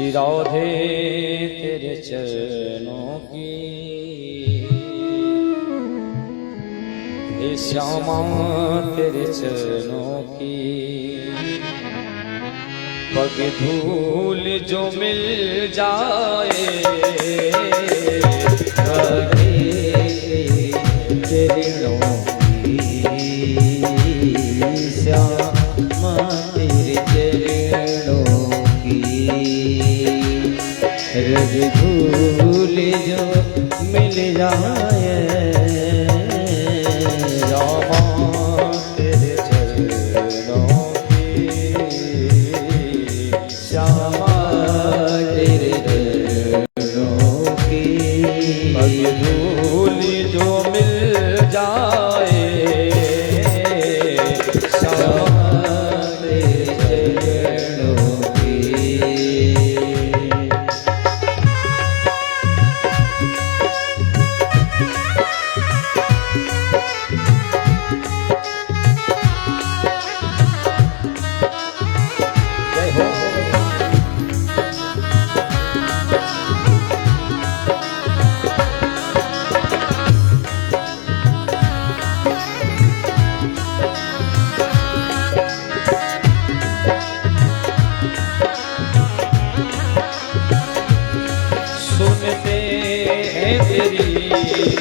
श्री राधे तेरे चरणों की, हे श्यामा तेरे चरणों की, पग धूल जो मिल जाए चरणों की, श्यामा तेरे चरणों की, रज धूल जो मिल जाए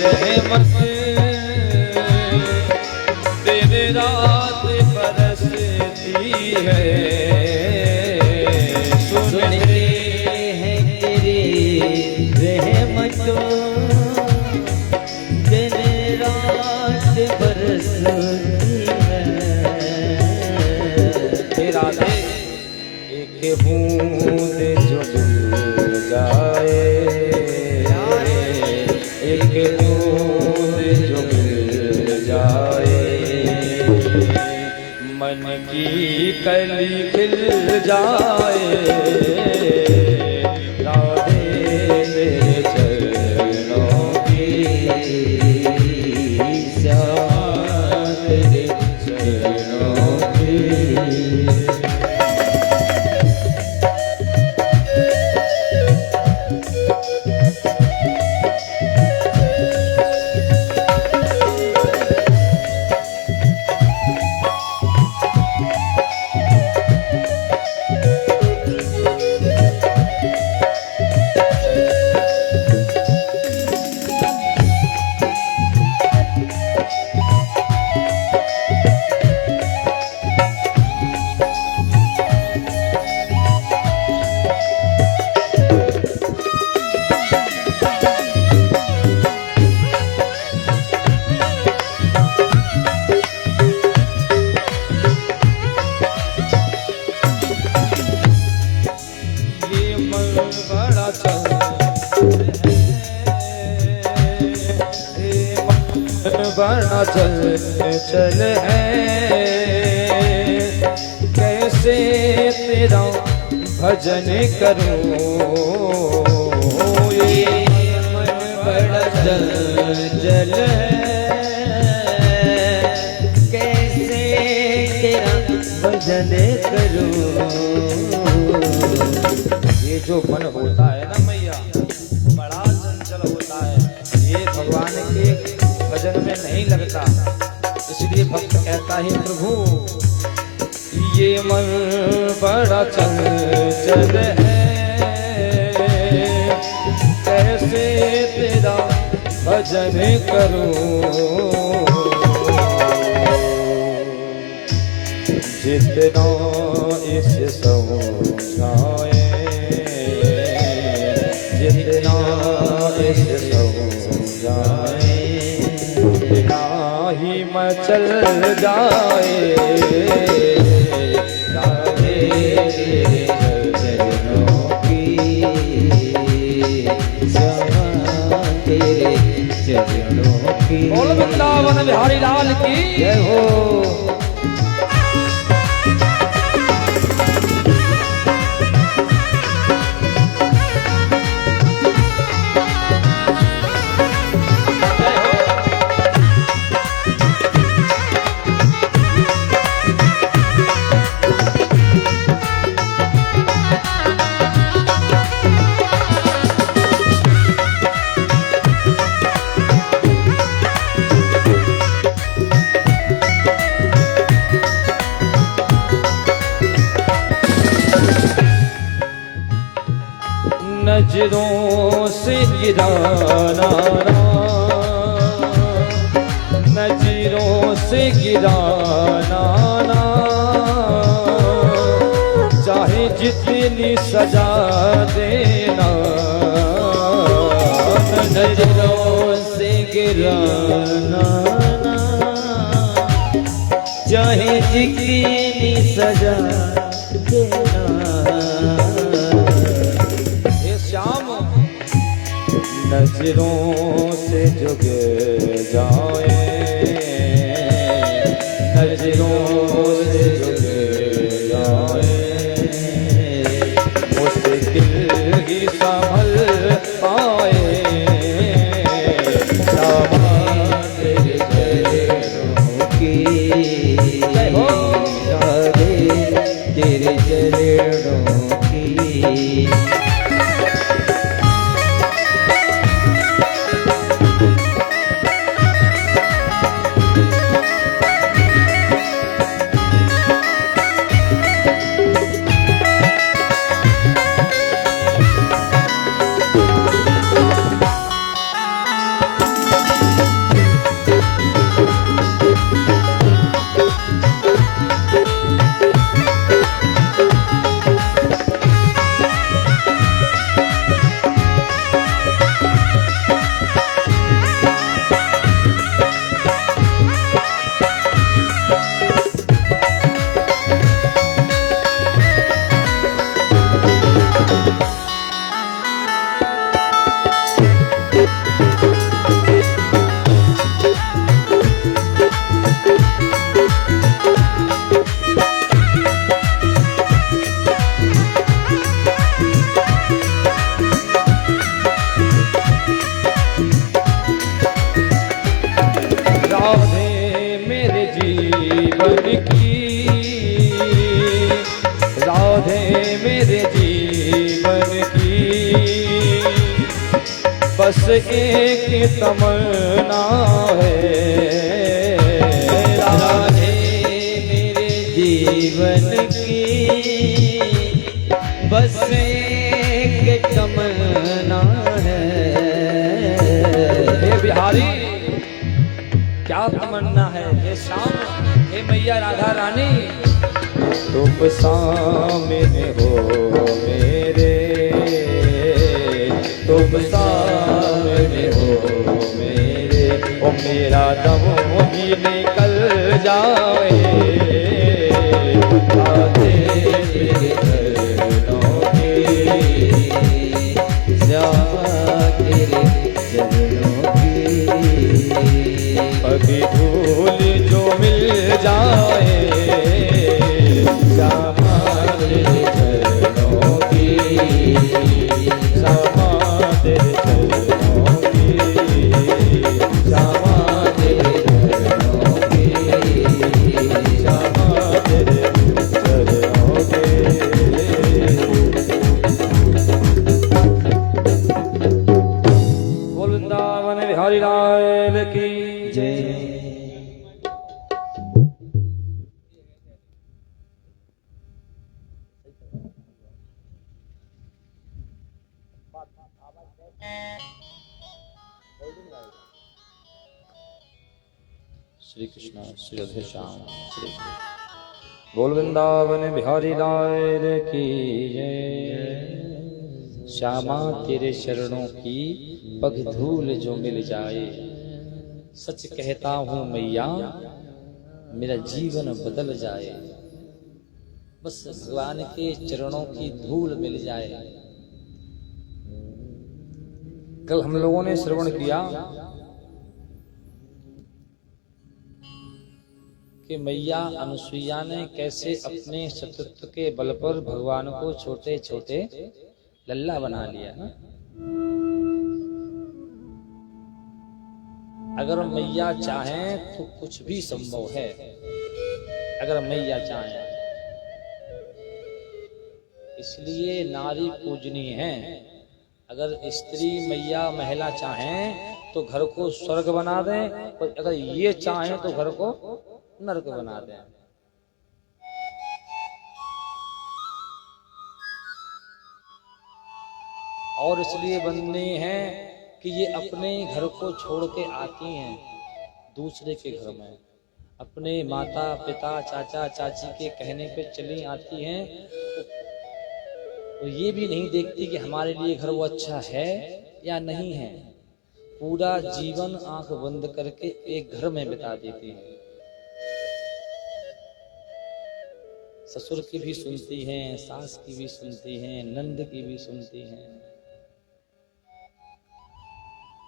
रहमत दिन रात बरसती है, सुनते हैं तेरी रहमत दिन रात बरसती है। तेरा दे एक बूंद जो मिल जाए, मन की कली खिल जाए, राधे तेरे चरणों की, श्यामा तेरे चरणों की। बड़ा चल है, कैसे तेरा भजन करूं, ये मन बड़ा चल है, कैसे तेरा भजन करूं। ये जो मन होता है ना मैया, बड़ा चंचल होता है, ये भगवान के भजन में नहीं लगता, इसलिए भक्त कहता है प्रभु ये मन बड़ा चंचल है, कैसे तेरा भजन करूं, जितना इसे समझाए, जितना इसे समझाए, ही मचल जाए, राधे तेरे चरणों की, श्यामा तेरे चरणों की। बोल वृंदावन बिहारी लाल की जय हो। नजरों से गिराना, नजरों से गिराना ना, चाहे जितनी सजा देना, नजरों से गिराना ना, चाहे जितनी सजा देना। ये श्याम नजरों से जो गिर जाए, नजरों से जो गिर जाए, मुश्किल ही संभल पाए, तेरे चरणों की तेरे चरणों की। बस एक तमन्ना है, राधे मेरे जीवन की, बस एक तमन्ना है। हे बिहारी क्या तमन्ना है? हे श्याम, हे मैया राधा रानी, तुम सामने हो मेरे, तुम सामने हो मेरे, ओ मेरा दम ही निकल जाए, राधे तेरे चरणों की, तेरे चरणों की, अभी धूल जो मिल जाए, तेरे चरणों की, तेरे चरणों की, तेरे चरणों बोल वृंदावन बिहारी लाल की जय। श्री कृष्ण श्री राधे श्याम श्री बोल वृंदावन बिहारी लाल की जय। श्यामा तेरे चरणों की पग धूल जो मिल जाए, सच कहता हूँ मैया मेरा जीवन बदल जाए। बस भगवान के चरणों की धूल मिल जाए। कल हम लोगों ने श्रवण किया कि मैया अनुसुईया ने कैसे अपने सतत्व के बल पर भगवान को छोटे छोटे लल्ला बना लिया ना। अगर मैया चाहें तो कुछ भी संभव है। अगर मैया चाहें, इसलिए नारी पूजनीय है। अगर स्त्री मैया महिला चाहें तो घर को स्वर्ग बना दें, और अगर ये चाहें तो घर को नरक बना दें। और इसलिए बनने हैं कि ये अपने घर को छोड़ के आती हैं दूसरे के घर में, अपने माता पिता चाचा चाची के कहने पे चली आती हैं, तो ये भी नहीं देखती कि हमारे लिए घर वो अच्छा है या नहीं है। पूरा जीवन आंख बंद करके एक घर में बिता देती हैं। ससुर की भी सुनती हैं, सास की भी सुनती हैं, नंद की भी सुनती हैं।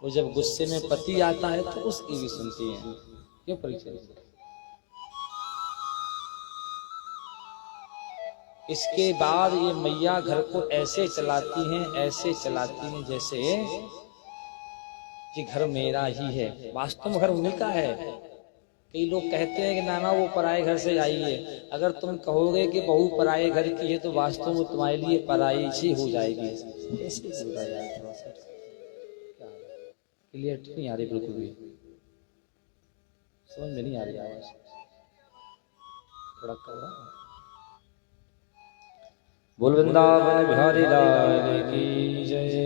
वो जब गुस्से में पति आता है तो उसकी भी सुनती हैं। क्यों परीक्षा? इसके बाद ये मैया घर को ऐसे चलाती हैं जैसे कि घर मेरा ही है। वास्तव में घर उन्हीं का है। कई लोग कहते हैं कि नाना वो पराये घर से आई है। अगर तुम कहोगे कि बहू पराये घर की है तो वास्तव में तुम्हारे लिए पराई सी हो जाएगी। कैसे बोला यार, थोड़ा सा क्लियरिटी नहीं आ रही, बिल्कुल भी समझ में नहीं आ रही आवाज, थोड़ा कर रहा। बोल वृंदावन बिहारी लाल की जय।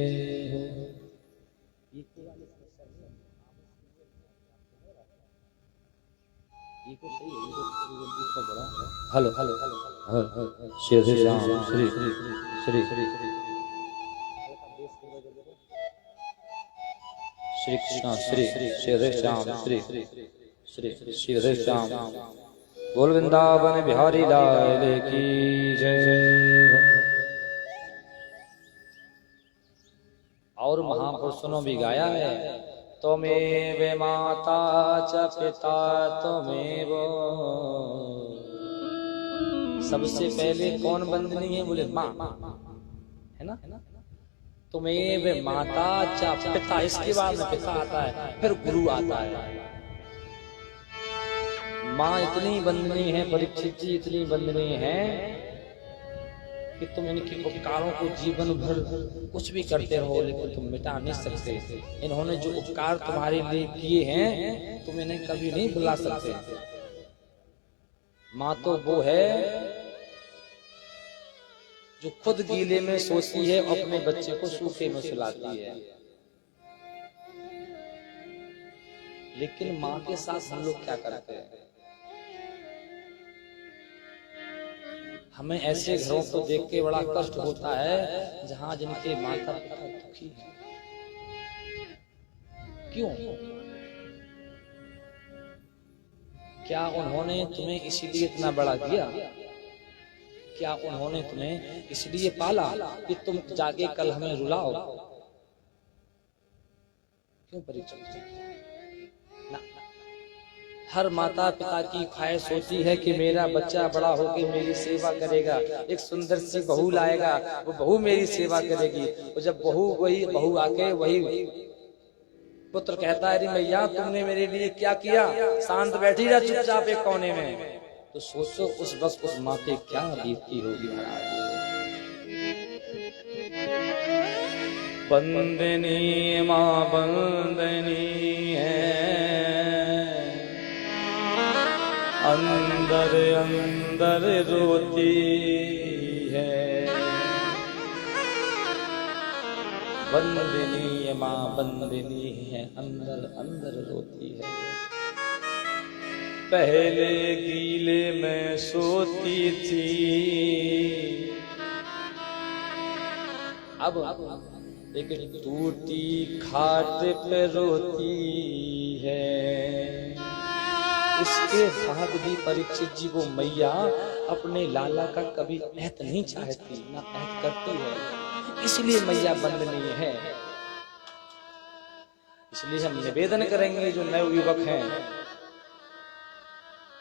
Hello hello Shri Shri Ram Shri Shri Shri Shri Shri Krishna Shri Shri Ram Shri Shri Shri Ram. बोल वृंदावन बिहारी लाल की जय। और महापुरुषों ने भी गाया है, त्वमेव माता च पिता त्वमेव। सबसे पहले कौन बंदनी है? बोले माँ, है ना? त्वमेव माता च पिता, इसके बाद में पिता आता है, फिर गुरु आता है। माँ इतनी बंदनी है, परीक्षित जी इतनी बंदनी है कि तुम इनके उपकारों को जीवन भर कुछ भी करते रहो लेकिन तुम मिटा नहीं सकते। इन्होंने जो उपकार तुम्हारे लिए किए हैं तुम इन्हें कभी नहीं भुला सकते। माँ तो वो है जो खुद गीले में सोती है, अपने बच्चे को सूखे में सुलाती है। लेकिन माँ के साथ हम लोग क्या करते हैं? हमें ऐसे घरों को देख के बड़ा कष्ट होता है जहां जिनके माता पिता दुखी हैं। क्यों? क्या उन्होंने तुम्हें इसीलिए इतना बड़ा दिया? क्या उन्होंने तुम्हें इसलिए पाला कि तुम जाके कल हमें रुलाओ? क्यों परीक्षा? हर माता पिता की ख्वाहिश होती है कि मेरा बच्चा बड़ा होकर मेरी सेवा करेगा, एक सुंदर सी बहू लाएगा, वो बहू मेरी सेवा करेगी। और जब बहू आके वही पुत्र कहता है, अरे मैया तुमने मेरे लिए क्या किया, शांत बैठी रहा चुपचाप एक कोने में, तो सोचो उस वक्त उस माँ पे क्या बीतती होगी महाराज। बंदनी माँ बंदनी है, अंदर अंदर रोती है। बंदनी माँ बंदनी है, अंदर अंदर रोती है। पहले गीले में सोती थी, अब एक टूटी खाट पे रोती है। इसके बाद भी परीक्षित जी वो मैया अपने लाला का कभी अहत नहीं चाहती, ना अहत करती है, इसलिए मैया बंदनीय है। इसलिए हम निवेदन करेंगे जो नए युवक हैं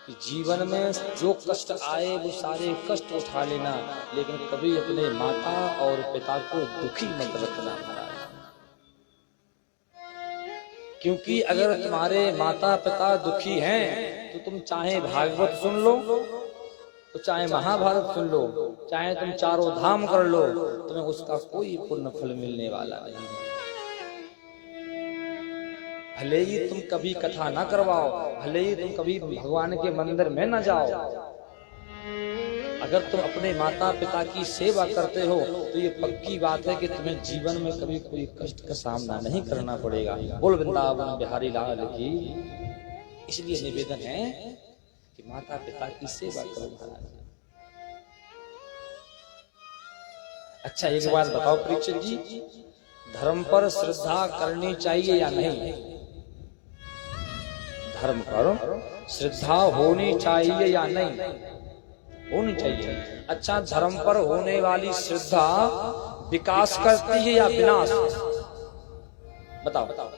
कि जीवन में जो कष्ट आए वो सारे कष्ट उठा लेना, लेकिन कभी अपने माता और पिता को दुखी मत रखना महाराज। क्योंकि अगर तुम्हारे माता पिता दुखी हैं तो तुम चाहे भागवत सुन लो, तो चाहे महाभारत सुन लो, चाहे तुम चारों धाम कर लो, तुम्हें उसका कोई पुण्य फल मिलने वाला नहीं है। भले ही तुम कभी कथा ना करवाओ, भले ही तुम कभी भगवान के मंदिर में न जाओ, अगर तुम अपने माता पिता की सेवा करते हो तो ये पक्की बात है कि तुम्हें जीवन में कभी कोई कष्ट का सामना नहीं करना पड़ेगा। बोल वृंदावन बिहारी लाल की। इसलिए निवेदन है कि माता पिता की सेवा करो महाराज। अच्छा एक बात बताओ परीक्षित जी, धर्म पर श्रद्धा करनी चाहिए या नहीं? धर्म पर श्रद्धा होनी चाहिए या नहीं? होनी चाहिए। अच्छा धर्म पर होने वाली श्रद्धा विकास करती है या विनाश? बताओ बताओ।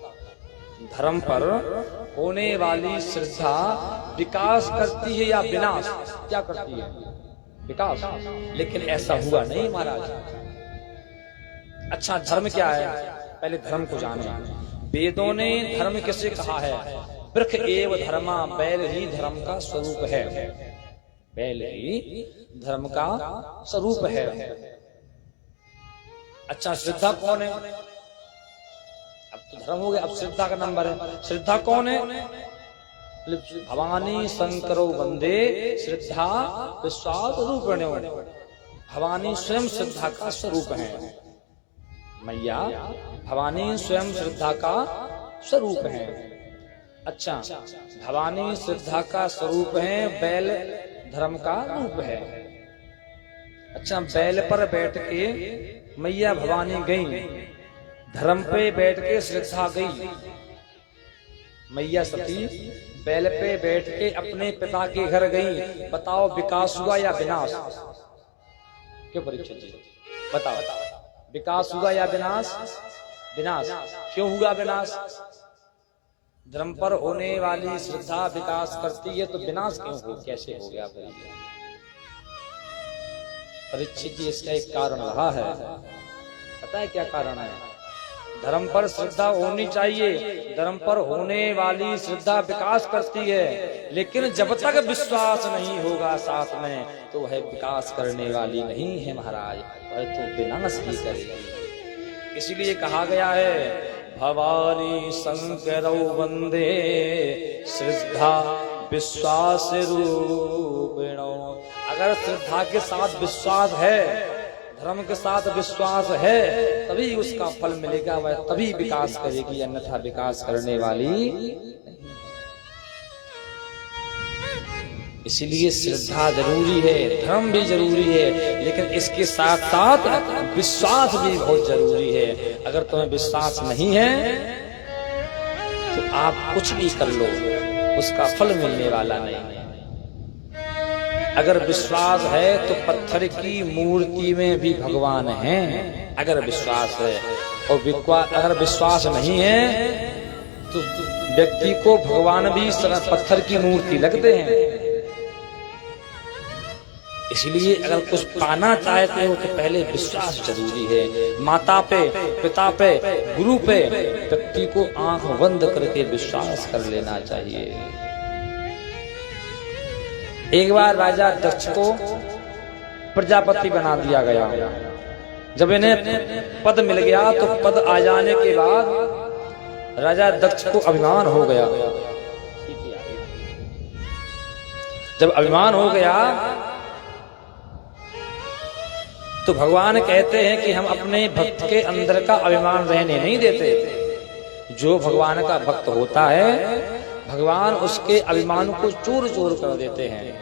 धर्म पर होने वाली श्रद्धा विकास करती है या विनाश? क्या करती है? विकास। लेकिन ऐसा हुआ नहीं महाराज। अच्छा धर्म क्या है? पहले धर्म को जाने। वेदों ने धर्म किसे कहा है? वृक्ष एव धर्मा, बैल ही धर्म का स्वरूप है। बैल ही धर्म का स्वरूप है। अच्छा श्रद्धा कौन है? अब तो धर्म हो गया, अब श्रद्धा का नंबर है। श्रद्धा कौन है? भवानी शंकरो वंदे श्रद्धा विश्वास रूपिणो। भवानी स्वयं श्रद्धा का स्वरूप है। मैया भवानी स्वयं श्रद्धा का स्वरूप है। अच्छा भवानी श्रद्धा का स्वरूप है, बैल धर्म का रूप है। अच्छा बैल पर बैठ के मैया भवानी गई, धर्म पे बैठ के श्रद्धा गई। मैया सती बैल पे बैठ के अपने पिता के घर गई। बताओ विकास हुआ या विनाश? क्यों परीक्षित जी बताओ, विकास हुआ या विनाश? विनाश। क्यों हुआ विनाश? धर्म पर होने वाली श्रद्धा विकास करती है तो विनाश क्यों हो, कैसे हो गया? परीक्षित जी इसका एक कारण रहा है। पता है क्या कारण है? धर्म पर श्रद्धा होनी चाहिए, धर्म पर होने वाली श्रद्धा विकास करती है, लेकिन जब तक विश्वास नहीं होगा साथ में तो वह विकास करने वाली नहीं है महाराज, वह तो विनाश ही करेगी। इसीलिए कहा गया है भवानी शंकरौ वंदे श्रद्धा विश्वास रूपिणो। अगर श्रद्धा के साथ विश्वास है, धर्म के साथ विश्वास है, तभी उसका फल मिलेगा, वह तभी विकास करेगी, अन्यथा विकास करने वाली। इसीलिए श्रद्धा जरूरी है, धर्म भी जरूरी है, लेकिन इसके साथ साथ विश्वास भी बहुत जरूरी है। अगर तुम्हें विश्वास नहीं है तो आप कुछ भी कर लो, उसका फल मिलने वाला नहीं है। अगर विश्वास है तो पत्थर की मूर्ति में भी भगवान हैं, अगर विश्वास है। और अगर विश्वास नहीं है तो व्यक्ति को भगवान भी पत्थर की मूर्ति लगते हैं। इसलिए अगर कुछ पाना चाहते हो तो पहले विश्वास जरूरी है। माता पे, पिता पे, गुरु पे व्यक्ति को आंख बंद करके विश्वास कर लेना चाहिए। एक बार राजा दक्ष को प्रजापति बना दिया गया। जब इन्हें पद मिल गया तो पद आ जाने के बाद राजा दक्ष को अभिमान हो गया। जब अभिमान हो गया तो भगवान कहते हैं कि हम अपने भक्त के अंदर का अभिमान रहने नहीं देते। जो भगवान का भक्त होता है भगवान उसके अभिमान को चूर चूर कर देते हैं।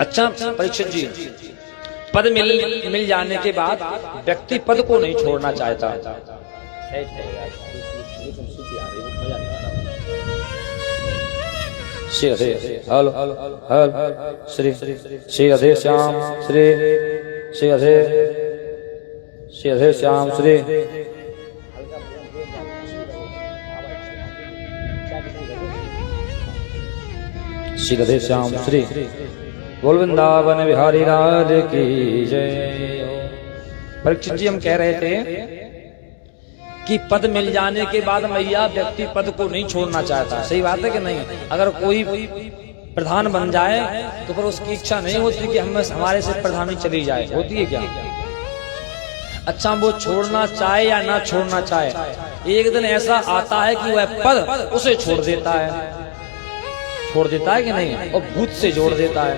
अच्छा परीक्षित जी, पद मिल जाने के बाद व्यक्ति पद को नहीं छोड़ना चाहता। श्री राधे हल हल श्री श्री राधे श्याम श्री श्री राधे श्री राधे श्याम श्री श्री राधे श्याम श्री। बोल वृंदावन बिहारी लाल की जय। परीक्षित जी हम कह रहे थे कि पद मिल जाने के बाद मैया व्यक्ति पद को नहीं छोड़ना चाहता। सही बात है कि नहीं? अगर कोई प्रधान बन जाए तो फिर उसकी इच्छा नहीं होती कि हमारे से प्रधानी चली जाए, होती है क्या? अच्छा वो छोड़ना चाहे या ना छोड़ना चाहे, एक दिन ऐसा आता है कि वह पद उसे छोड़ देता है कि नहीं, और भूत से जोड़ देता है।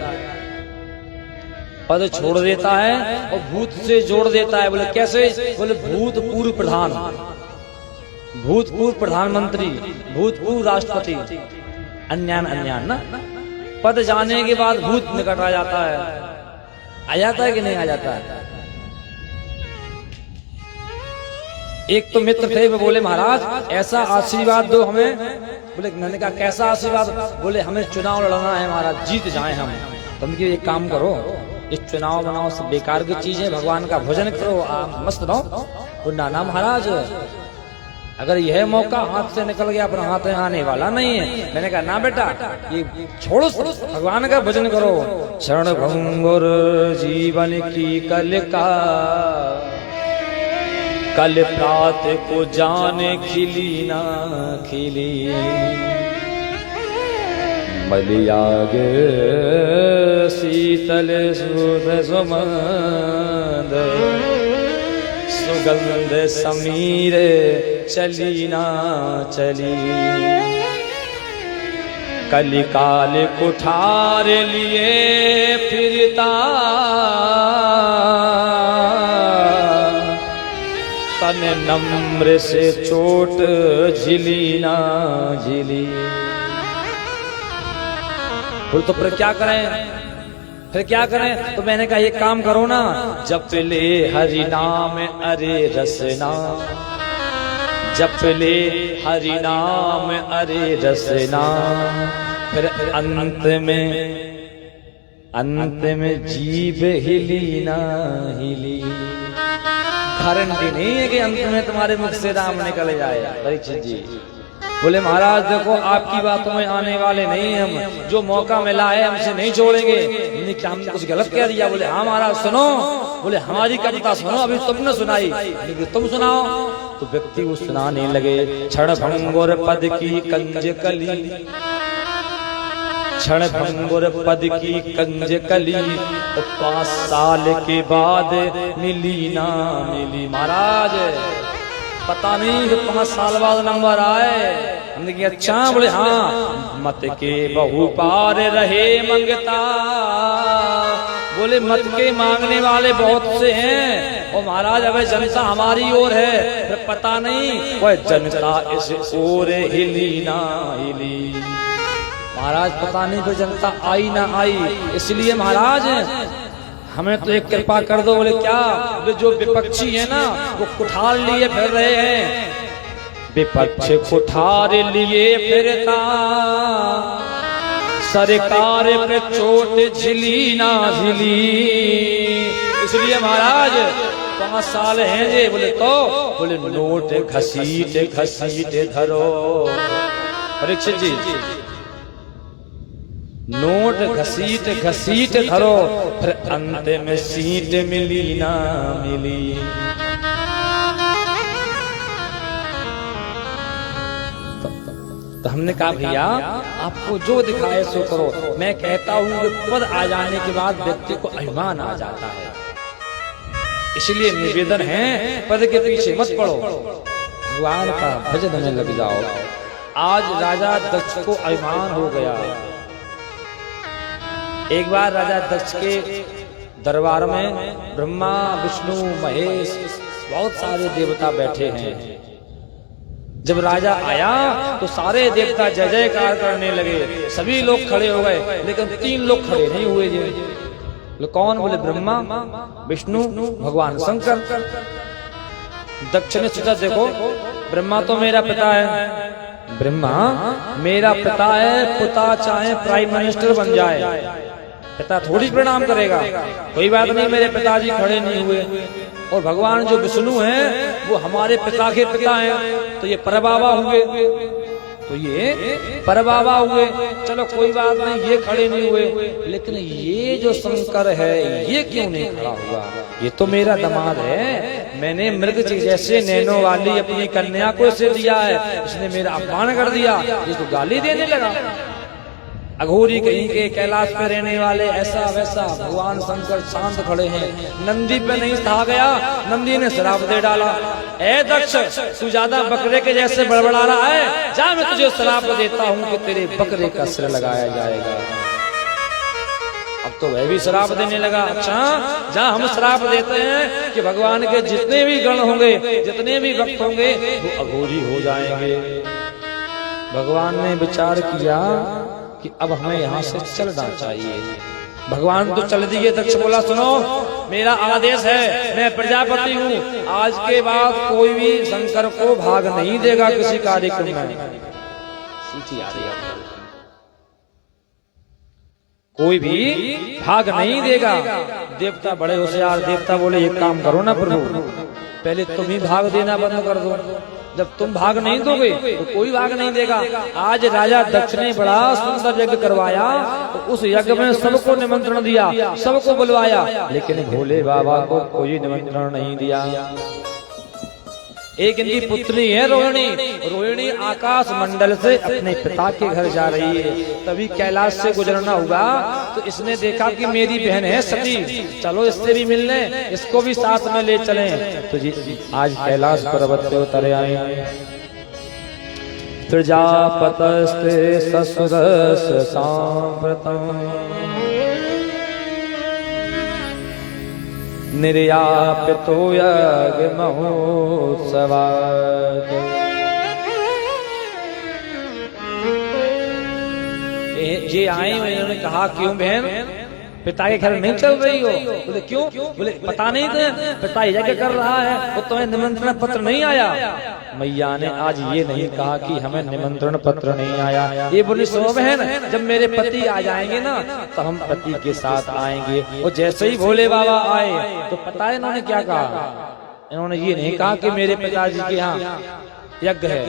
पद छोड़ देता है और भूत से जोड़ देता है। बोले कैसे? बोले भूतपूर्व प्रधानमंत्री, भूतपूर्व राष्ट्रपति, अन्यान ना पद जाने के बाद भूत निकट आ जाता है कि नहीं आ जाता है। एक तो मित्र थे, वो बोले महाराज ऐसा आशीर्वाद दो हमें। बोले मैंने कहा कैसा आशीर्वाद? बोले हमें चुनाव लड़ना है महाराज, जीत जाए हम। तुम की एक काम करो, इस चुनाव बनाओ सब बेकार की चीजें, भगवान का भजन करो, आप मस्त रहो। वो नाना महाराज अगर यह मौका हाथ से निकल गया अपना हाथ में आने वाला नहीं है। मैंने कहा ना बेटा, ये छोड़ो, भगवान का भजन करो। शरण भंगुर जीवन की कल प्रात को जाने खिली ना खिली, मलियाग शीतल सुमंद, सुगंध समीर चली ना चली, कलिकाल कुठार लिए फिरता, तन नम्र से चोट झिली ना झिली। बोल तो फिर क्या करें? तो मैंने कहा ये काम करो ना, जप ले हरि नाम अरे रसना, जप ले हरि नाम अरे रसना, फिर अंत में जीभ हिली ना हिली। गारंटी नहीं है कि अंत में तुम्हारे मुख से राम निकल जाए। परीक्षित जी बोले महाराज देखो आपकी बातों में आने वाले नहीं हम, जो मौका मिला है हमसे नहीं छोड़ेंगे। क्या हमने कुछ गलत कह दिया? बोले हाँ महाराज सुनो। बोले हमारी कविता सुनो, अभी तुमने सुनाई, लेकिन तुम सुनाओ। तो व्यक्ति वो सुनाने लगे। क्षण भंगुर पद की कंज कली, क्षण भंगुर पद की कंज कली, 5 साल के बाद मिली ना मिली। महाराज पता नहीं 5 साल बाद नंबर आए। हमने कहा अच्छा? बोले हाँ। मत के बहु पार रहे मंगता, बोले मत के मांगने वाले बहुत से हैं, और महाराज अब जनता हमारी ओर है, फिर पता नहीं वह जनता इस ओर हिली ना हिली। महाराज पता नहीं कोई जनता आई ना आई, इसलिए महाराज हमें तो एक कृपा कर दो। बोले क्या? जो विपक्षी है ना वो कुठार लिए फिर रहे हैं, विपक्ष कुठार लिए फिरता, सरकार पे चोट झिली ना झिली। इसलिए महाराज 5 साल हैं ये। बोले तो बोले नोट घसीट धरो। परीक्षित जी नोट घसीट धरो, फिर अंत में सीट मिली ना मिली। तो हमने कहा भैया आपको जो दिखाए सो करो। मैं कहता हूं कि पद आ जाने के बाद व्यक्ति को अभिमान आ जाता है, इसलिए निवेदन है पद के पीछे मत पड़ो, भगवान का भजन में लग जाओ। आज राजा दक्ष को अभिमान हो गया। एक बार राजा दक्ष के दरबार में ब्रह्मा विष्णु महेश बहुत सारे देवता बैठे हैं। जब राजा आया तो सारे देवता जय जयकार करने लगे, सभी लोग खड़े हो गए, लेकिन 3 लोग खड़े नहीं हुए। जो कौन? बोले ब्रह्मा विष्णु भगवान शंकर। दक्ष ने सोचा देखो ब्रह्मा तो मेरा पिता है, ब्रह्मा मेरा पिता है, पिता चाहे प्राइम मिनिस्टर बन जाए, पिता थोड़ी प्रणाम करेगा। कोई बात नहीं, मेरे पिताजी खड़े नहीं हुए, और भगवान जो विष्णु हैं वो हमारे पिता के पिता हैं, तो ये परबाबा हुए, चलो कोई बात नहीं, ये खड़े नहीं हुए। लेकिन ये जो शंकर है ये क्यों नहीं खड़ा हुआ? ये तो मेरा दामाद है, मैंने मृग जैसे नैनो वाली अपनी कन्या को इसे दिया है, इसने मेरा अपमान कर दिया, ये तो गाली देने लगा। अघोरी कहीं के कैलाश पे रहने वाले ऐसा वैसा भगवान शंकर शांत खड़े हैं। नंदी पे नहीं सहा गया, नंदी ने श्राप दे डाला, ए दक्ष तू ज्यादा बकरे के जैसे बड़बड़ा रहा है, जा मैं तुझे श्राप देता हूं कि तेरे बकरे का सिर लगाया जाएगा। अब तो वह भी श्राप देने लगा। अच्छा जहाँ हम श्राप देते हैं कि भगवान के जितने भी गण होंगे, जितने भी भक्त होंगे वो अघोरी हो जाएंगे। भगवान ने विचार किया कि अब हमें यहाँ से चलना चाहिए। भगवान तो चल दिए। दक्ष बोला सुनो मेरा आदेश है, मैं प्रजापति हूँ, आज के बाद कोई भी शंकर को भाग नहीं देगा किसी कार्यक्रम में। सीटी आ रही है, कोई भी भाग नहीं देगा। देवता बड़े होशियार, देवता बोले एक काम करो ना प्रभु, पहले तुम ही भाग देना बंद कर दो। जब तुम भाग नहीं दोगे तो कोई भाग नहीं देगा। आज राजा दक्ष ने बड़ा सुंदर यज्ञ करवाया, तो उस यज्ञ में सबको निमंत्रण दिया, सबको बुलवाया, लेकिन भोले बाबा को कोई निमंत्रण नहीं दिया। एक इनकी पुत्री है रोहिणी। रोहिणी आकाश मंडल से अपने पिता के घर जा रही है, तभी कैलाश से गुजरना हुआ तो इसने देखा कि मेरी बहन है सती, चलो इससे भी मिलने, इसको भी साथ में ले चलें। तो जी आज कैलाश पर्वत पे उतरे आए। प्रजापतस्ते ससुरस सांप्रतम् निर्यापितो यज्ञ महोत्सवात्। ये आए, उन्होंने कहा क्यों बहन पिता के घर नहीं चल रही हो? बोले क्यों? बोले पता नहीं तो पिता यज्ञ कर रहा है, वो तुम्हें निमंत्रण पत्र नहीं आया। मैया ने आज ये नहीं कहा कि हमें निमंत्रण पत्र नहीं आया। ये बोली सो बहन जब मेरे पति आ जाएंगे ना तो हम पति के साथ आएंगे। और जैसे ही भोले बाबा आए तो पता है इन्होंने क्या कहा? इन्होंने ये नहीं कहा कि मेरे पिताजी के यहाँ यज्ञ है।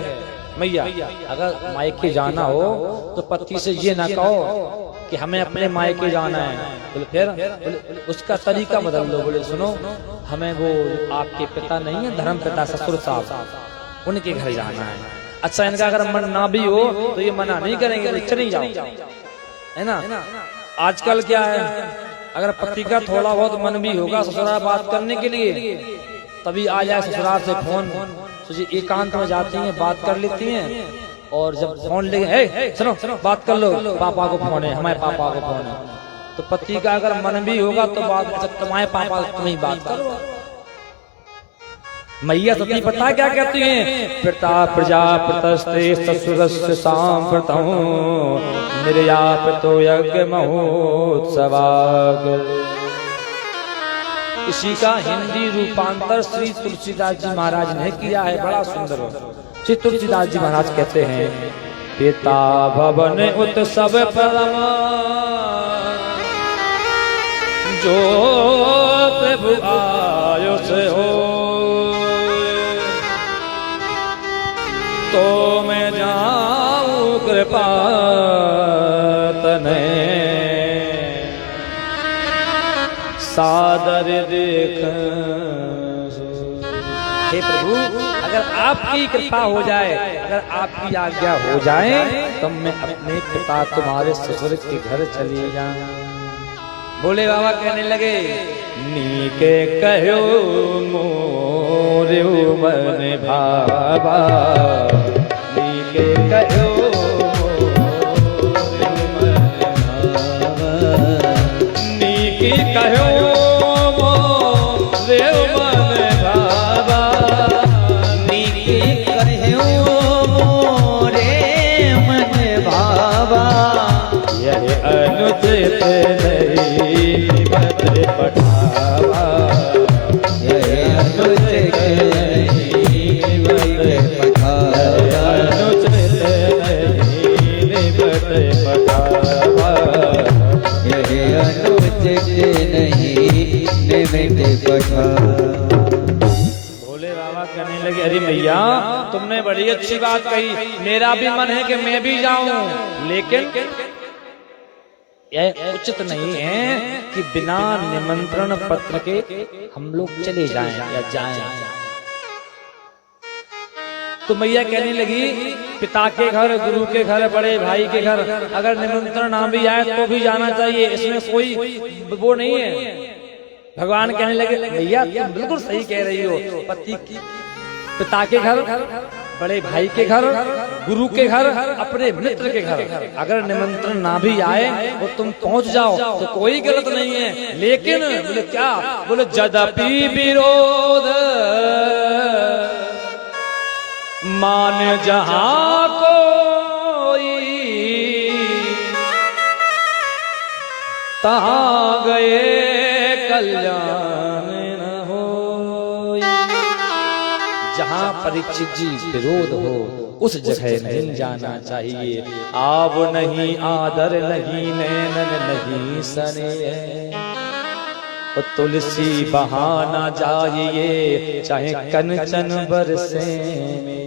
मैया अगर मायके जाना हो तो पति से ये ना कहो कि हमें अपने मायके जाना है। बोले फिर? बोले उसका तरीका बदल लो। बोले सुनो हमें वो आपके पिता नहीं है, धर्म पिता ससुर साहब, उनके घर जाना है। अच्छा इनका अगर मन ना भी हो तो ये मना नहीं करेंगे, चले जाओ, है ना। आजकल क्या है, अगर पति का थोड़ा बहुत मन भी होगा ससुराल बात करने के लिए, तभी आ जाए ससुराल से फोन, तो जी एकांत में जाती हैं, बात कर लेती हैं। और जब फोन लेके सुनो बात कर लो, पापा को फोन है, हमारे पापा को फोन है, तो पति का अगर मन भी होगा तो बात तुम्हारे पापा तुम्हें बात करो। मैया सती पता क्या कहती हैं? पिता प्रजापतस्ते ससुरस्य सांप्रतम् निर्यापितो यज्ञ महोत्सवात्। इसी का हिंदी रूपांतर श्री तुलसीदास जी महाराज ने किया है, बड़ा सुंदर। श्री तुलसीदास जी महाराज कहते हैं पिता भवन उत्सव परम जो प्रभु आयुष हो, तो मैं जाऊं कृपा तने सादर देख। हे प्रभु अगर आपकी कृपा हो जाए, अगर आपकी आज्ञा हो जाए तो मैं अपने पिता तुम्हारे ससुर के घर चली जाऊं। भोले बाबा कहने लगे नीके कहो मोरे मन भावा, नीके कहो मोरे मन भावा, नीके कहो भोले बाबा कहने लगे अरे भैया तुमने बड़ी अच्छी बात कही, मेरा भी मन है कि मैं भी जाऊं, लेकिन यह उचित नहीं है कि बिना निमंत्रण पत्र के हम लोग चले जाएं या जाएं। तो मैया कहने लगी पिता के घर, गुरु के घर, बड़े भाई के घर अगर निमंत्रण ना भी आए तो भी जाना चाहिए, इसमें कोई वो नहीं है। भगवान कहने लगे मैया तुम बिल्कुल सही कह रही हो, पति की पिता के घर, बड़े भाई के घर, गुरु के घर, अपने मित्र के घर अगर निमंत्रण ना भी आए वो तुम पहुंच जाओ तो कोई गलत नहीं है। लेकिन बोले क्या, बोले यद्यपि विरोध मान जहां कोई तहां गए कल्याण न हो। जहां परीक्षित जी विरोध हो उस जगह नहीं जाना चाहिए। आब नहीं आदर नहीं नैनन नहीं सने, तुलसी बहाना जाइए चाहे कंचन बरसे में।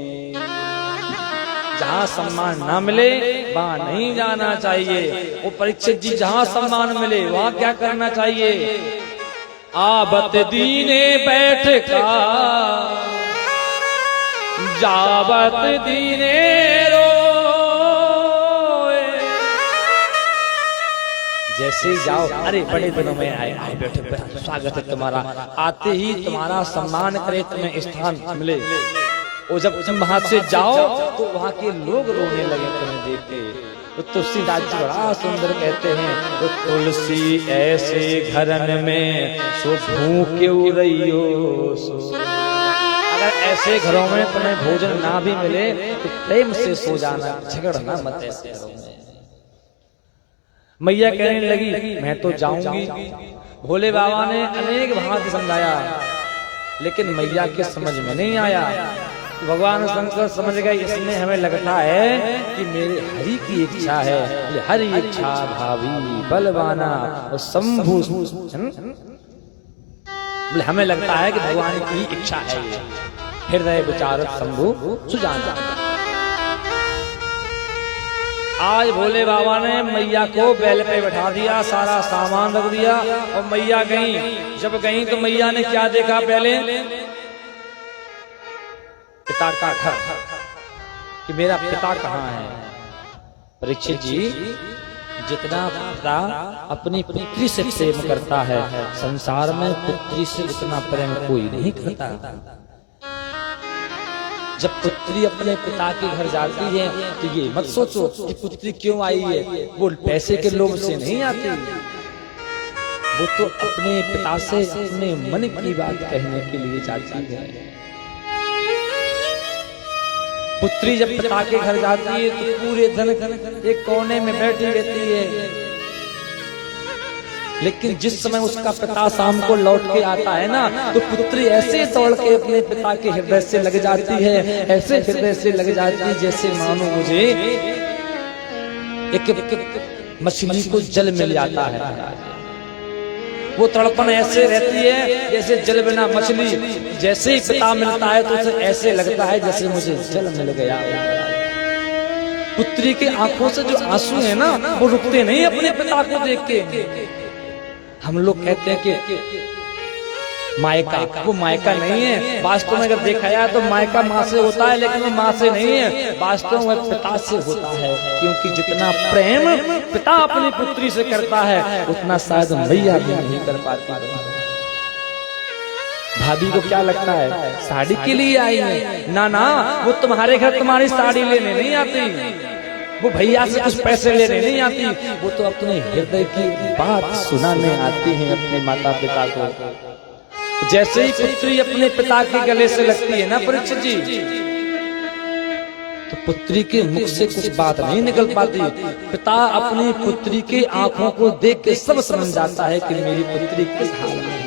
जहाँ सम्मान ना मिले वहाँ नहीं जाना चाहिए। वो परीक्षित जी जहाँ सम्मान मिले वहाँ क्या करना चाहिए। आबत दीने बैठ का जावत दीने जैसे जाओ, अरे बड़े दिनों में आए बैठे बैठे स्वागत है तुम्हारा, आते ही तुम्हारा सम्मान करे, तुम्हें स्थान मिले। और जब तुम वहां से जाओ तो वहां के लोग रोने लगे तुम्हें देख के। तो तुलसीदास जी बड़ा सुंदर कहते हैं, तो तुलसी ऐसे घरन में सो भूखे रहियो। अगर ऐसे घरों में तुम्हें भोजन ना भी मिले तो प्रेम से सो जाना, झगड़ना मत ऐसे घरों में। मैया कहने लगी मैं तो जाऊंगी। भोले बाबा ने अनेक भांति समझाया लेकिन मैया के समझ में नहीं आया। तो भगवान शंकर समझ गए इसमें हमें लगता है कि मेरे हरि की इच्छा है, ये हरि इच्छा भावी बलवाना और शंभु। हमें लगता है कि भगवान की इच्छा है, हृदय विचारक शंभु सुजाना। आज भोले बाबा ने मैया को बैल पे बैठा दिया, सारा सामान रख दिया और मैया गई। जब गई तो मैया ने क्या देखा, पहले पिता का घर, कि मेरा पिता कहाँ है। परीक्षित जी जितना पिता अपनी पुत्री से प्रेम करता है संसार में पुत्री से इतना प्रेम कोई नहीं करता। जब पुत्री अपने पिता के घर जाती है तो ये मत सोचो कि पुत्री क्यों आई है, वो पैसे के लोभ से नहीं आती, वो तो अपने पिता से अपने मन की बात कहने के लिए जाती है। पुत्री जब पिता के घर जाती है तो पूरे धन एक कोने में बैठी रहती है, लेकिन जिस समय उसका पिता शाम को लौट के आता है ना तो पुत्री ऐसे दौड़ के अपने पिता के हृदय से लग जाती है, ऐसे हृदय से लग जाती है जैसे मानो मुझे एक मछली को जल मिल जाता है। वो तड़पन ऐसे रहती है जैसे जल बिना मछली, जैसे ही पिता मिलता है तो उसे ऐसे लगता है जैसे मुझे जल मिल गया। पुत्री के आंखों से जो आंसू है ना वो रुकते नहीं अपने पिता को देख के। हम लोग कहते हैं कि मायका, वो मायका नहीं है। वास्तव में अगर देखा जाए तो मायका माँ से होता है, लेकिन वो माँ से नहीं है, वास्तव में पिता से होता है। क्योंकि जितना प्रेम पिता अपनी पुत्री से करता है उतना शायद मैया भी नहीं कर पाती। भाभी को क्या लगता है साड़ी के लिए आई है, ना ना, वो तुम्हारे घर तुम्हारी साड़ी लेने नहीं आती, वो भैया से कुछ पैसे लेने नहीं आती, वो तो अपने हृदय की बात सुनाने आती है अपने माता पिता को। जैसे ही पुत्री अपने पिता के गले से लगती है ना परीक्षित जी, तो पुत्री के मुख से कुछ बात नहीं निकल पाती। पिता अपनी पुत्री के आंखों को देख के सब समझ जाता है कि मेरी पुत्री किस हाल में है।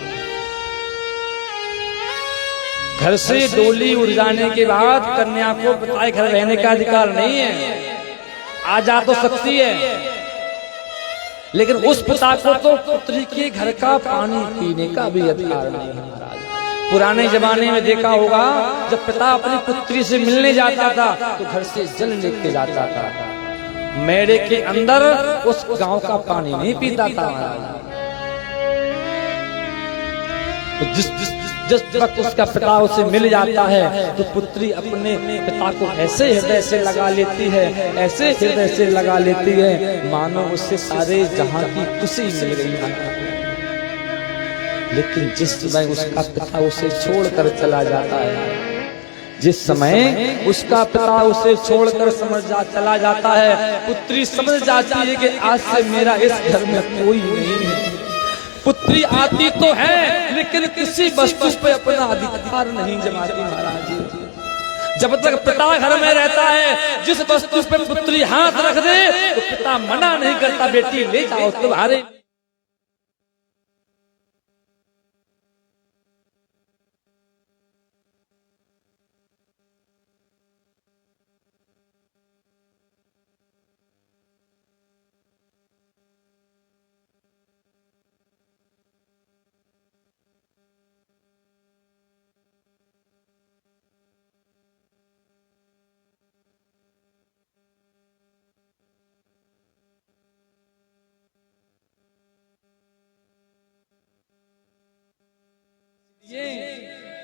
घर से डोली उड़ जाने के बाद कन्या को पिता के घर रहने का अधिकार नहीं है। आ जा तो सकती है, लेकिन उस पिता को तो पुत्री के घर का पानी पीने का भी अधिकार नहीं है महाराज। पुराने जमाने में देखा होगा जब पिता अपनी पुत्री से मिलने जाता था तो घर से जल लेके जाता था, मेरे के अंदर उस गांव का पानी नहीं पीता था महाराज। जिस वक्त उसका पिता उसे मिल जाता है तो पुत्री अपने पिता को ऐसे हृदय से लगा लेती है, ऐसे हृदय से लगा लेती है मानो उससे सारे जहां की खुशी मिल गई है। लेकिन जिस समय उसका पिता उसे छोड़कर चला जाता है, जिस समय उसका पिता उसे छोड़कर चला जाता है, पुत्री समझ जाती है कि आज से मेरा इस घर में कोई नहीं है। पुत्री आती तो है लेकिन किसी वस्तु पे अपना अधिकार नहीं जमाती महाराज। जब तक पिता घर में रहता है, जिस वस्तु पे पुत्री हाथ रख दे तो पिता मना नहीं करता, बेटी ले जाओ तुम्हारे।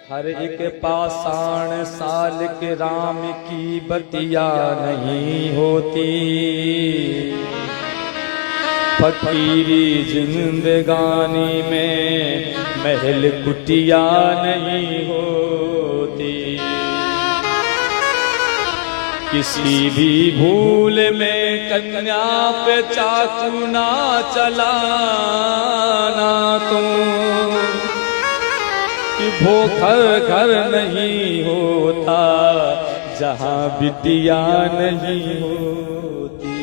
हर एक पाषाण साल के राम की बतिया नहीं होती, फकीरी जिंदगानी में महल कुटिया नहीं होती। किसी भी भूल में कन्या पे चाकू ना चलाना तुम, भूखर घर नहीं होता जहाँ बिटिया नहीं होती।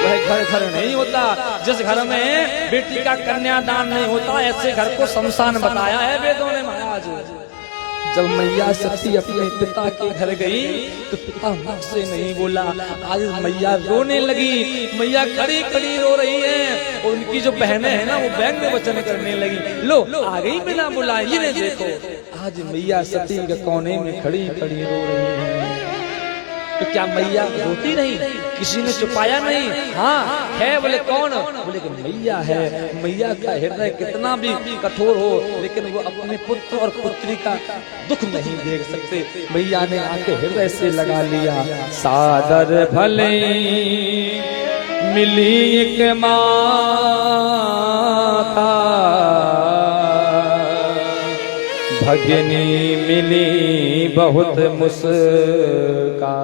वह घर नहीं होता जिस घर में बेटी का कन्यादान नहीं होता। ऐसे घर को शमशान बताया है वेदों ने महाराज। जब मैया सती अपने पिता के घर गई तो पिता मुख से नहीं बोला। आज मैया रोने लगी, मैया खड़ी खड़ी रो रही है और उनकी जो बहनें हैं ना वो व्यंग्य वचन करने लगी। लो आ गई बिना बुलाए, ये देखो आज मैया सती के कोने में खड़ी खड़ी रो रही है। तो क्या मैया रोती नहीं? किसी ने छुपाया नहीं? हाँ है। बोले कौन? बोले कि मैया है। मैया का हृदय कितना भी कठोर हो लेकिन वो अपने पुत्र और पुत्री का दुख नहीं देख सकते। मैया ने आके हृदय से लगा लिया। सादर भले मिली एक माता, भगनी मिली बहुत मुस्काता।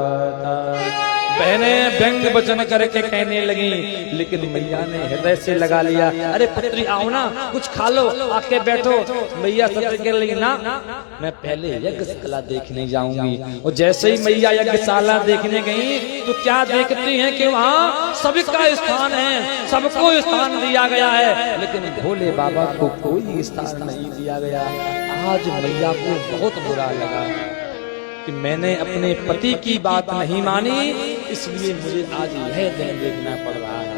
बहनें व्यंग वचन करके कहने लगी लेकिन मैया ने हृदय से लगा लिया। अरे पुत्री आओ ना, कुछ खा लो, आके बैठो। मैया सत्य कह लगी ना, मैं पहले यज्ञशाला देखने जाऊंगी। और जैसे ही मैया यज्ञशाला देखने गई तो क्या देखती हैं कि वहाँ सबका स्थान है, सबको स्थान दिया गया है लेकिन भोले बाबा को कोई स्थान नहीं दिया गया। आज मैया को बहुत बुरा लगा कि मैंने अपने पति की बात नहीं मानी, इसलिए मुझे आज यह दिन देखना पड़ रहा है।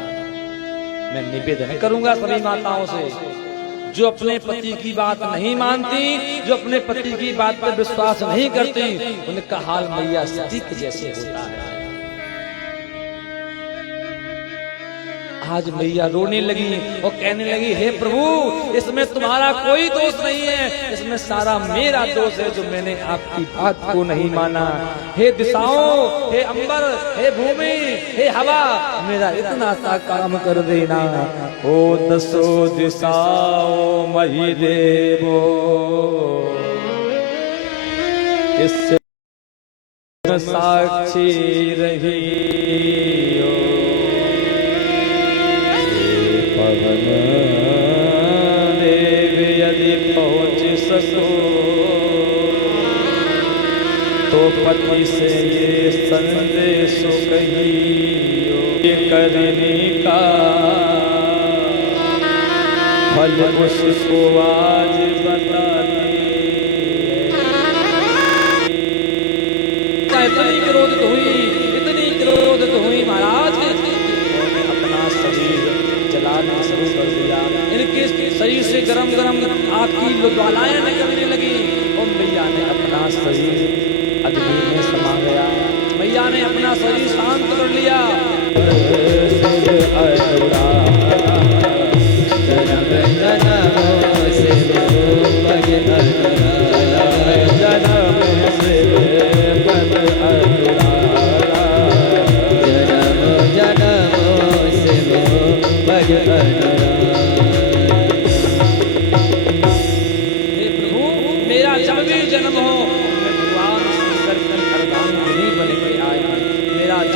मैं निवेदन करूंगा सभी माताओं से, जो अपने पति की बात नहीं मानती, जो अपने पति की बात पर विश्वास नहीं करती, उनका हाल मैया सती के जैसे होता है। आज मैया रोने लगी और कहने लगी, हे प्रभु इसमें तुम्हारा कोई दोष नहीं है, इसमें सारा मेरा दोष है जो मैंने आपकी बात को नहीं माना। हे दिशाओं, हे अंबर, हे भूमि, हे हवा, मेरा इतना सा काम कर देना। ओ दसो दिशाओ मही देवो, इससे साक्षी रही देव यदि पहुँच सको तो पति से ये संदेश कहियो, ये करने का फल उसको आज बता दे। इतनी क्रोधित हुई, इतनी क्रोधित हुई महाराज, अपना शरीर जलाना शुरू कर दिया। इनके शरीर से गरम गरम आग की ज्वालाएं निकलने लगी और मैया ने अपना शरीर अग्नि में समा गया। मैया ने अपना शरीर शांत कर लिया।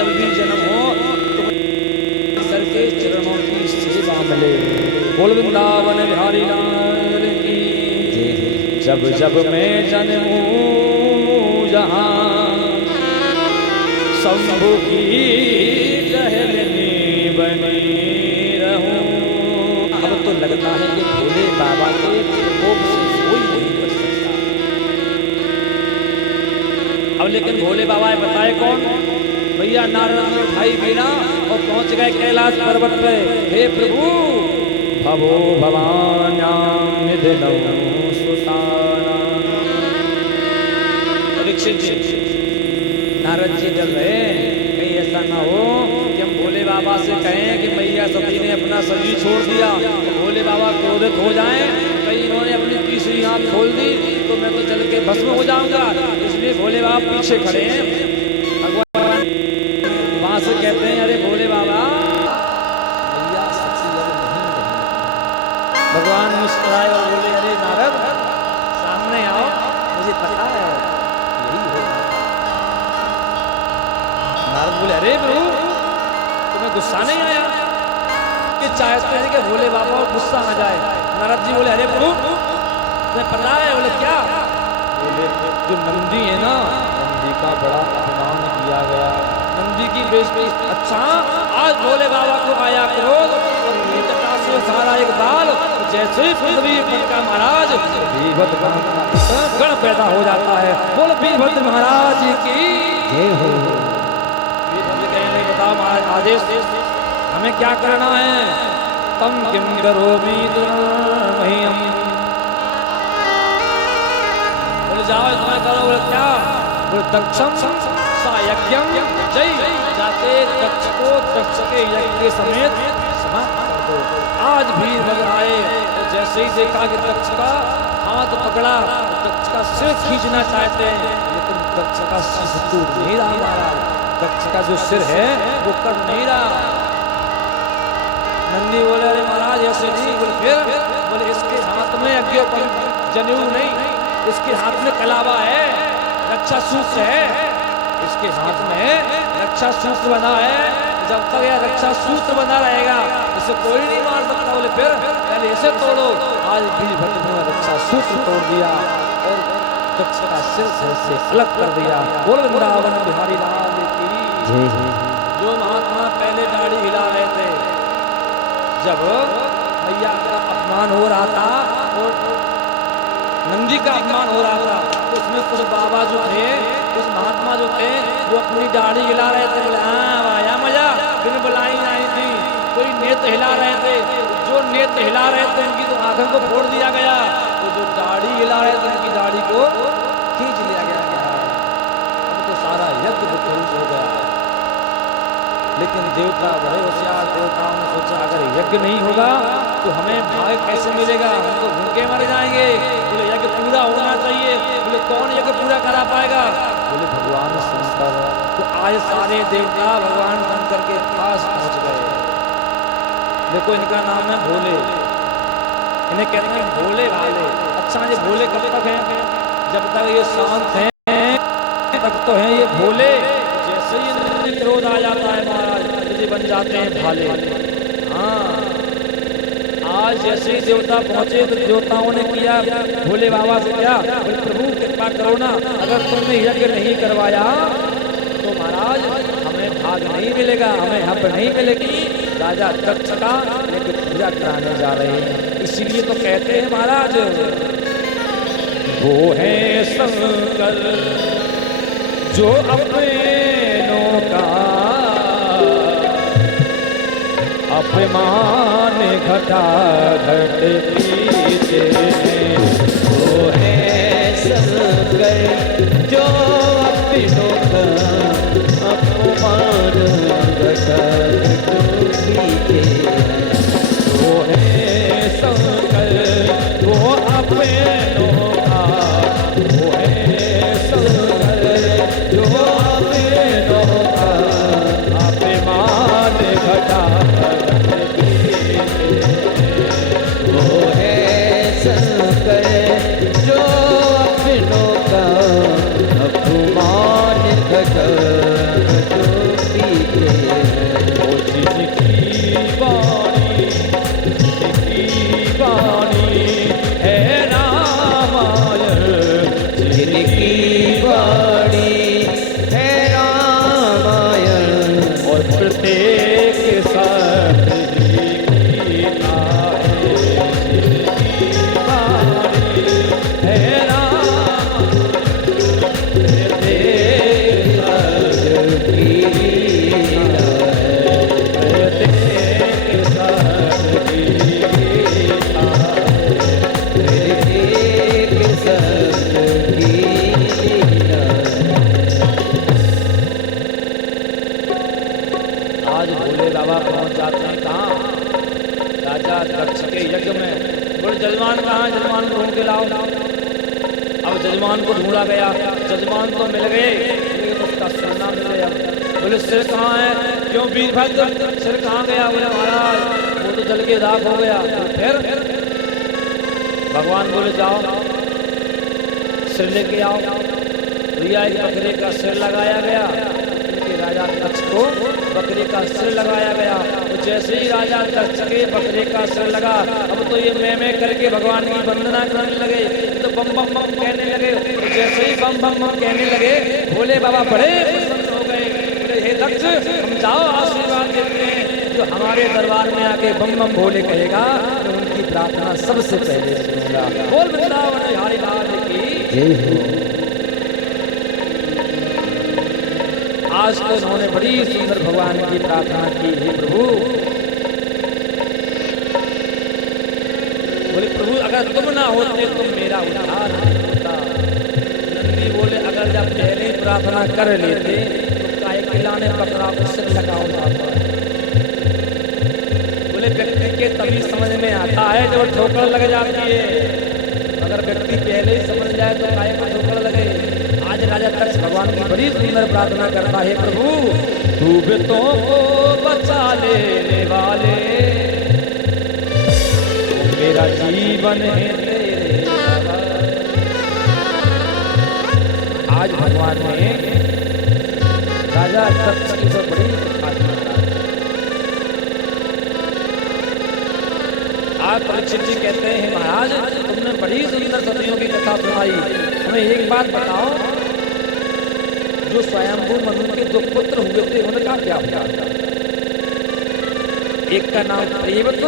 जब भी जन्म हो तो सर के चरणों की सेवा मिले। बोल वृंदावन बिहारी लाल की जब जब मैं जन्मूं जहां शंभु की टहलनी बनी रहूं। अब तो लगता है कि भोले बाबा के प्रकोप से कोई नहीं बच सकता। अब लेकिन भोले बाबा बताए कौन? भैया नारद ने उठाई बीना और पहुंच गए कैलाश पर्वत पे। हे प्रभु भवो भवान्यां निधनौ सुताना। परीक्षित जी नारद जी डर रहे कहीं ऐसा ना हो कि हम भोले बाबा से कहें कि मैया सती ने अपना शरीर छोड़ दिया, तो भोले बाबा क्रोधित हो जाएं, कहीं इन्होंने अपनी तीसरी आंख खोल दी तो मैं तो जल के भस्म हो जाऊंगा। इसलिए भोले बाबा पीछे खड़े हैं। भगवान वहां से कहते हैं अरे भोले बाबा मैया सती अब नहीं रही। भगवान मुस्कुराए और बोले अरे नारद सामने आओ, मुझे पता है यही होगा। नारद बोले अरे प्रभु तुम्हें गुस्सा नहीं आया? कि चाहते हैं कि भोले बाबा को गुस्सा आ जाए। नारद जी बोले अरे प्रभु तुम्हें पता है? बोले क्या? बोले जो नंदी है ना, नंदी का बड़ा अपमान किया गया, नंदी की बेइज्जती। अच्छा आज भोले बाबा को आया क्रोध और नीचता से सारा एक बाल जैसे ही पृथ्वी पर का महाराज वीरभद्र का गण पैदा हो जाता है। बोल वीरभद्र महाराज की जय हो। बताओ महाराज आदेश हमें क्या करना है? तम किम करोमि मह्यम। बोले जाओ इतना करो। बोले क्या? बोले दक्षम सा यज्ञम जय। जाते दक्ष को दक्ष के यज्ञ के समेत समाप्त कर दो। आज वीरभद्र आए और जैसे ही देखा कि दक्ष का हाथ पकड़ा, दक्ष का सिर खींचना चाहते हैं, लेकिन दक्ष का सिर टूट नहीं रहा महाराज। दक्ष का जो सिर है वो कट नहीं रहा। नंदी बोले अरे महाराज ऐसे नहीं। बोले फिर? बोले इसके हाथ में यज्ञ जनेऊ नहीं, इसके हाथ में कलावा है, रक्षा सूत्र है, इसके हाथ में रक्षा सूत्र बना है। जब तक यह रक्षा सूत्र बना रहेगा इसे कोई नहीं मार सकता। बोले फिर? पहले इसे तोड़ो। आज वीरभद्र ने रक्षा सूत्र तोड़ दिया और दक्ष का सिर से अलग कर दिया। बोल वृंदावन बिहारी लाल की जय। जो महात्मा पहले दाढ़ी हिला रहे थे, जब मैया का अपमान हो रहा था और नंदी का अपमान हो रहा था, तो उसमें कुछ बाबा जो थे, कुछ महात्मा जो थे, वो अपनी दाढ़ी हिला रहे थे। बोले हाँ आया मजा, बिन बुलाई आई थी। कोई नेत्र हिला रहे थे, जो नेत्र हिला रहे थे उनकी तो आंखों को फोड़ दिया गया, तो जो दाढ़ी हिला रहे थे उनकी दाढ़ी को खींच लिया गया। तो सारा यज्ञ विध्वंस हो गया। लेकिन देवता बड़े होशियार, देवताओं ने सोचा अगर यज्ञ नहीं होगा तो हमें भाग कैसे मिलेगा, हम तो भूखे मर जाएंगे। बोले यज्ञ पूरा होना चाहिए। बोले कौन यज्ञ पूरा करा पाएगा? बोले भगवान शंकर। तो आज सारे देवता भगवान शंकर के पास पहुंच गए। देखो इनका नाम है भोले, इन्हें कहते हैं भोले भाले। अच्छा ये भोले कब तक हैं? जब तक ये शांत हैं तक तो हैं ये भोले। जैसे ही क्रोध आ जाता है महाराज ये बन जाते हैं भाले। हाँ आज जैसे ही देवता पहुंचे तो देवताओं ने किया भोले बाबा से क्या? प्रभु कृपा करो ना, अगर तुमने यज्ञ नहीं करवाया तो महाराज हमें भाग नहीं मिलेगा, हमें हक नहीं मिलेगी। राजा दक्ष का यज्ञ पूजा कराने जा रहे हैं, इसीलिए तो कहते हैं महाराज वो है शंकर जो अपनों का अपमान घटा घट पीते हैं। वो है शंकर जो अपनों का अपमान घटा घट पीते हैं। वो है शंकर वो अपनों का, वो है शंकर जो अपनों का अपमान घटा घट पीते हैं। वो है शंकर आज भोले बाबा पहुंच जाते हैं कहाँ? राजा दक्ष के यज्ञ में। बोले जजमान कहाँ? जजमान को ढूंढ के लाओ। अब जजमान को ढूंढा गया, जजमान तो मिल गए लेकिन उसका सिर ना मिले। अब बोले सिर कहाँ है? क्यों वीरभद्र सिर कहाँ गया? बोले महाराज वो तो जल के राख हो गया। फिर भगवान बोले जाओ सिर लेके आओ। भैया एक बकरे का सिर लगाया गया, राजा दक्ष को बकरे का सिर लगाया गया। तो जैसे ही राजा दक्ष के बकरे का सिर लगा, अब तो ये मैं करके भगवान की वंदना करने लगे, तो बम बम बम कहने लगे। तो जैसे ही बम बम बम कहने लगे, भोले बाबा बड़े प्रसन्न हो गए। बोले हे दक्ष हम जाओ आशीर्वाद देते हैं, जो हमारे दरबार में आके बम बम भोले कहेगा तो उनकी प्रार्थना सबसे पहले सुनूंगा। बोल वृंदावन बिहारी लाल की जय हो। आज तो उन्होंने बड़ी सुंदर भगवान की प्रार्थना की, हे प्रभु। बोले प्रभु अगर तुम ना होते तो मेरा उद्धार नहीं होता। नंदी बोले अगर जब पहले ही प्रार्थना कर लेते तो काय खिलाने पकड़ा उससे लगाओ जाता। बोले व्यक्ति के तभी समझ में आता है जब ठोकर लग जाती है। अगर व्यक्ति पहले ही समझ जाए तो काय को ठोकर लगे। आज राजा दक्ष भगवान की बड़ी सुंदर प्रार्थना करता है, प्रभु दूबतों को बचा लेने वाले, मेरा जीवन है तेरे। आज भगवान ने राजा दक्ष की तो बड़ी प्रार्थना की। आज परीक्षित जी कहते हैं महाराज तुमने बड़ी सुंदर सतियों की कथा सुनाई, हमें एक बात बताओ, जो स्वयंभू मनु के दो पुत्र हुए थे उनका क्या हुआ? एक का नाम प्रियव्रत,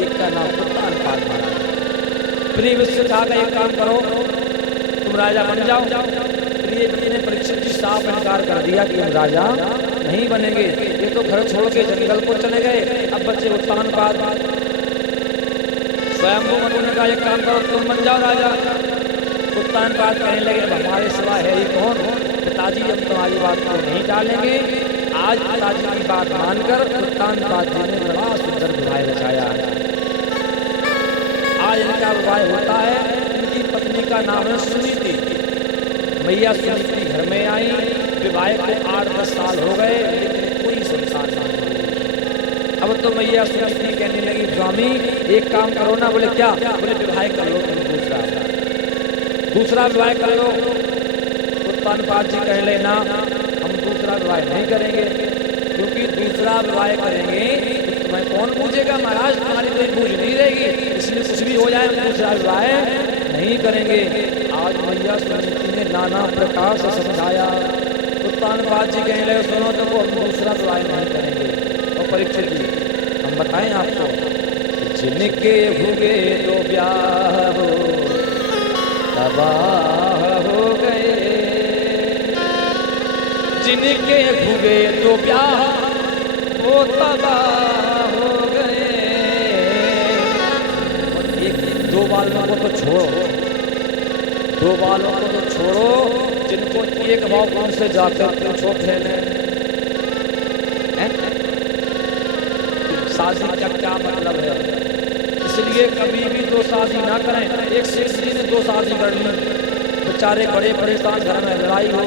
एक का नाम उत्तानपाद महाराज। प्रियव्रत से कहा एक काम करो तुम राजा बन जाओ। प्रियव्रत ने परीक्षित जी साफ इनकार कर दिया कि हम राजा नहीं बनेंगे, ये तो घर छोड़ के जंगल को चले गए। अब बच्चे उत्तानपाद। स्वयंभू मनु ने कहा एक काम करो तुम बन जाओ राजा। उत्तानपाद कहने लगे अब हमारे सिवा है ही कौन? पिताजी हम तुम्हारी बात को नहीं टालेंगे। आज पिताजी की बात मानकर उत्तानपाद जी ने बड़ा सुंदर विवाह रचाया। आज इनका विवाह होता है। इनकी पत्नी का नाम है सुनीति। मैया सुनीति घर में आई, विवाह को 8-10 साल हो गए लेकिन कोई संतान नहीं। अब तो मैया सुनीति कहने लगी स्वामी एक काम करो ना। बोले क्या? बोले विवाह कर लो तुम दूसरा विवाह कर लो। उत्तानपाद जी कह लेना हम दूसरा विवाह नहीं करेंगे, क्योंकि दूसरा विवाह करेंगे तो तुम्हें कौन पूछेगा महाराज, तुम्हारी कोई पूछ नहीं रहेगी, इसलिए कुछ भी हो जाए हम दूसरा विवाह नहीं करेंगे। आज मैया सुनीति ने नाना प्रकार से समझाया। उत्तानपाद जी कहने लगे सुनो तो हम दूसरा विवाह नहीं करेंगे। और परीक्षित जी हम बताएं आपको, जिनके भूगे तो ब्याह हो तबाह हो गए, जिनके भूगे तो ब्याह वो तबाह हो गए। दो बालों को तो छोड़ो, दो बालों को तो छोड़ो, जिनको एक भाव कौन से जाते पूछो फैले। शादी का क्या मतलब है? इसलिए कभी भी दो शादी ना करें। एक सेठ जी ने दो शादी कर ली, बेचारे बड़े परेशान, घर में लड़ाई हो।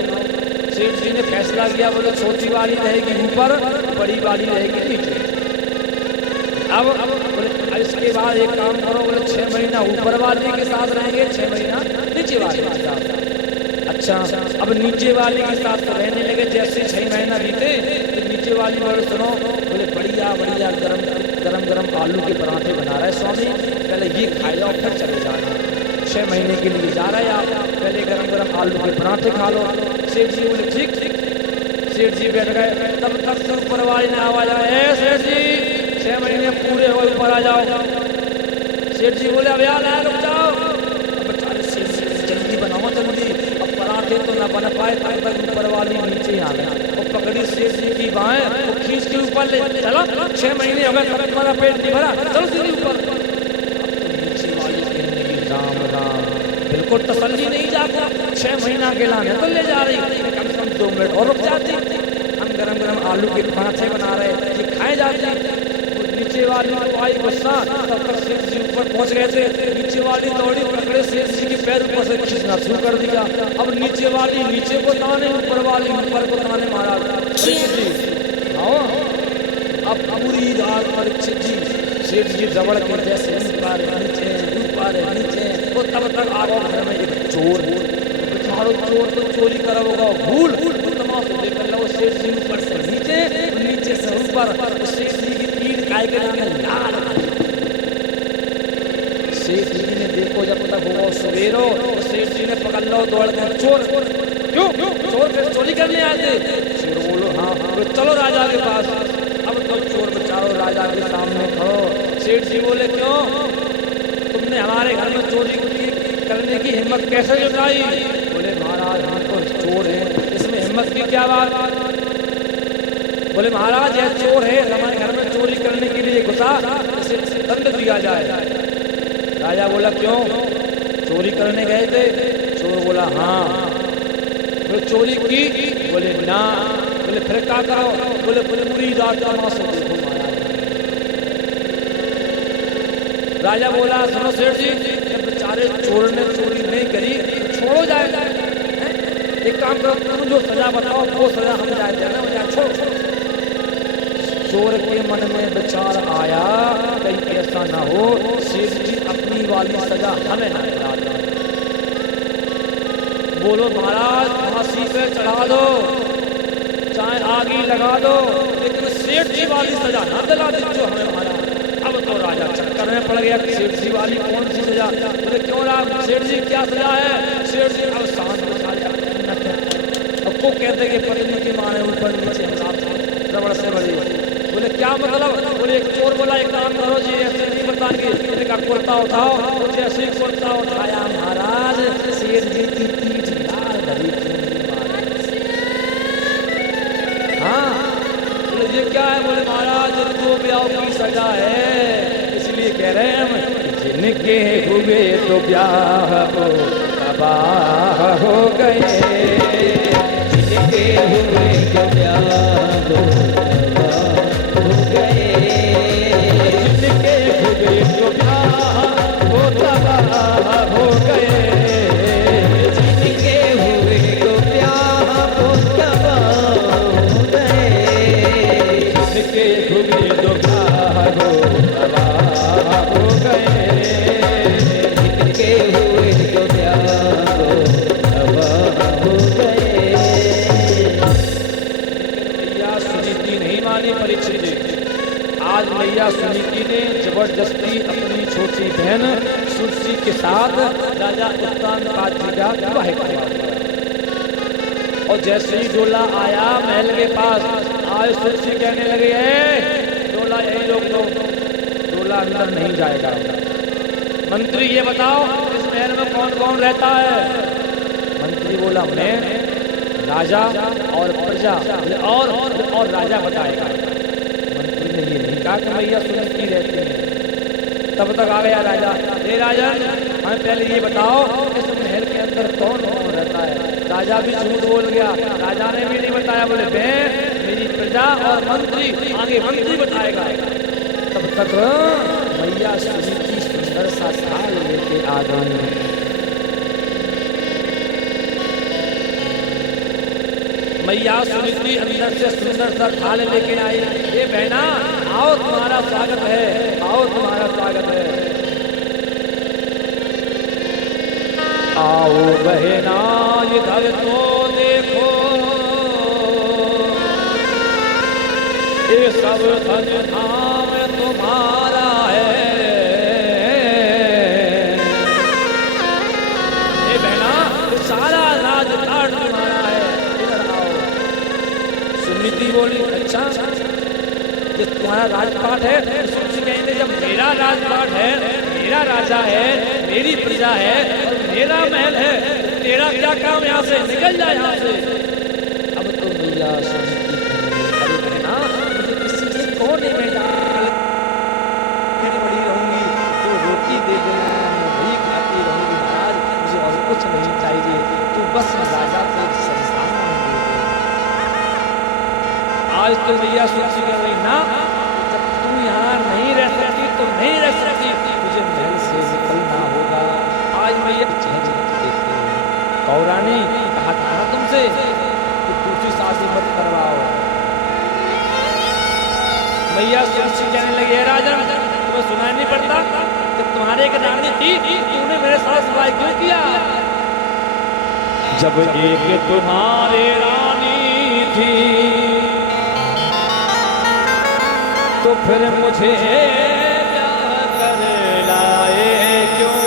सेठ जी ने फैसला किया बोले छोटी वाली रहेगी ऊपर, बड़ी वाली रहेगी नीचे। अब बोले इसके बाद एक काम करो, बोले 6 महीना ऊपर वाले के साथ रहेंगे, 6 महीना नीचे वाले के साथ। अच्छा अब नीचे वाले के साथ तो रहने लगे। जैसे 6 महीना बीते तो नीचे वाली बोले सुनो, बोले बढ़िया बढ़िया गरम गरम आलू के पराठे बना रहे स्वामी, पहले ये खाए जाओ फिर चले जाना। 6 महीने के लिए जा रहे आप, पहले गरम गरम आलू के पराठे खा लो। सेठ जी बोले ठीक ठीक। सेठ जी बैठ गए, तब तक से ऊपर वाली ने आवाज आया सेठ जी 6 महीने पूरे हो ऊपर आ जाओ। सेठ जी बोले अब यार रुक जाओ। बेचारे सेठ जी जल्दी बनाओ मचल दी। अब पराठे तो न बन पाए, तब तक ऊपर वाली नीचे आ गई और पकड़ी सेठ जी की बाहें और खींच के ऊपर ले चलो। 6 महीने हो गए तब तुम्हारा पेट नहीं भरा, चलो सीधी ऊपर। नीचे वाली कहने लगी राम राम, बिल्कुल तसल्ली नहीं जाता। 6 महीना के लाने तो ले जा रही, कम से कम 2 मिनट और रुक जाती। हम गरम गरम आलू के पराठे बना रहे, ये खाए जाते। नीचे वाली को आई गुस्सा, तब तक सेठ जी ऊपर पहुंच गए थे। नीचे वाली दौड़ी पकड़े सेठ जी के पैर ऊपर से खींचना शुरू कर दिया। अब नीचे वाली नीचे को ताने, ऊपर वाली ऊपर को ताने। महाराज परीक्षित जी आओ, अब पूरी रात परीक्षित जी सेठ जी दबड़ के जैसे ऊपर नीचे तो तब तक आ गया घर में एक चोर। बेचारो चोर तो चोरी करा होगा भूल तमाशा देख लो। सेठ जी ऊपर से नीचे, नीचे से ऊपर, सेठ जी की पीठ काय के लाल। सेठ जी ने देखो जब तक होगा सवेरो, सेठ जी ने पकड़ लो दौड़ के चोर। क्यों चोर फिर चोरी करने आए थे? चोर बोलो हाँ, तो चलो राजा के पास। अब तो चोर बेचारो राजा के सामने खड़ो। सेठ जी बोले क्यों तुमने हमारे घर में चोरी करने की हिम्मत कैसे जुटाई? बोले महाराज हम तो चोर हैं, इसमें हिम्मत की क्या बात? बोले महाराज यह चोर है, हमारे घर में चोरी करने के लिए घुसा, इसे दंड दिया जाए। राजा बोला क्यों चोरी करने गए थे? चोर बोला हाँ। बोले चोरी की? बोले ना। बोले फिर क्या करो? बोले पूरी रात तमाशा देखो महाराज। राजा बोला सुनो सेठ जी, जब बेचारे चोर ने चोरी नहीं करी तो छोड़ो जाए। एक काम करो, तुम जो सजा बताओ वो सजा हम जाए देना, छोड़ो। चोर के मन में विचार आया कहीं ऐसा ना हो सेठ जी अपनी वाली सजा हमें ना दिला दे। बोलो महाराज फांसी पे चढ़ा दो, चाहे आगी लगा दो, लेकिन सेठ जी वाली सजा ना दिला दे जो हमें मारा। अब तो राजा चक्कर में पड़ गया कि सेठ जी वाली कौन सी सजा? बोले क्यों राम सेठ जी क्या सजा है? सेठ जी अब सांस बचा लिया। अब को कहते कि पत्नी की माने ऊपर नीचे रबड़ से बड़ी। बोले क्या मतलब? बोले एक चोर बोला एक काम करो जी, ऐसे नहीं बताएंगे, का कुर्ता उठाओ। तो जैसे ही कुर्ता उठाया महाराज सेठ जी की पीठ लाल धरी। हाँ बोले ये क्या है? बोले महाराज तो ब्याह की सजा है, इसलिए कह रहे हैं हम जिनके हुए तो ब्याह हो तबाह हो गए, जिनके हुए तो ब्याह हो हो गए, जिनके हुए तो ब्याह हो तबाह हो गए, जिनके हुए तो ब्याह हो तबाह हो गए, जिनके हुए तो ब्याह हो तबाह हो गए। मैया सुनीति नहीं मानी परीक्षित जी। आज मैया सुनीति ने जबरदस्ती अपनी छोटी बहन सुरसी के साथ राजा उत्तानपाद जी का विवाह करवा दिया। और जैसे ही डोला आया महल के पास, आज सुरसी कहने लगी है डोला यही रोक दो, डोला अंदर नहीं जाएगा। मंत्री ये बताओ इस महल में कौन कौन रहता है? मंत्री बोला मैं, राजा और प्रजा और राजा बताएगा। मंत्री ने ये नहीं कहा कि मैया सुनीति रहती है। तब तक आ गया राजा, हे राजन हमें पहले ये बताओ इस महल के अंदर कौन कौन रहता है? राजा भी झूठ बोल गया, राजा ने भी नहीं बताया। बोले मैं, मेरी प्रजा और मंत्री, आगे मंत्री बताएगा। तब तक मैया सुनीति सुंदर सा थाल लेके आ गई। मैया सुनीति अंदर से सुंदर सा थाल लेके आई। ये बहना आओ तुम्हारा स्वागत है, आओ तुम्हारा स्वागत है। आओ बहना इधर तो देखो, ये सब धन धाम तुम्हारा है। ये बहना सारा राजपाट तुम्हारा है, इधर आओ। सुनीति बोली अच्छा ये तुम्हारा राजपाट है? सुनीति कहने जब मेरा राजपाट है, मेरा राजा है, मेरी प्रजा है और मेरा महल है, तेरा क्या काम यहाँ से, निकल जा यहाँ से। अब तो मैया सुनीति अरे बहना मुझे किसी के कोने में डाल फिर बड़ी रहूंगी, तो रोटी दे देना मैं वही खाती रहूंगी महाराज, मुझे और कुछ नहीं चाहिए, तू बस राजा को संस्थान दे दे। आज तो मैया सुनीति कर रही ना, जब तू यहाँ नहीं रह सकती तो नहीं रह सकती, मुझे महल से निकलना होगा। आज मैया कौरानी कहा था ना तुमसे कि दूसरी शादी मत करवाओ। मैया सुनीति कहने लगी है राजन तुम्हें सुनाई नहीं पड़ता, जब तुम्हारे एक रानी थी तूने मेरे साथ सवाल क्यों किया? जब एक तुम्हारे रानी थी तो फिर मुझे ब्याह कर लाए क्यों?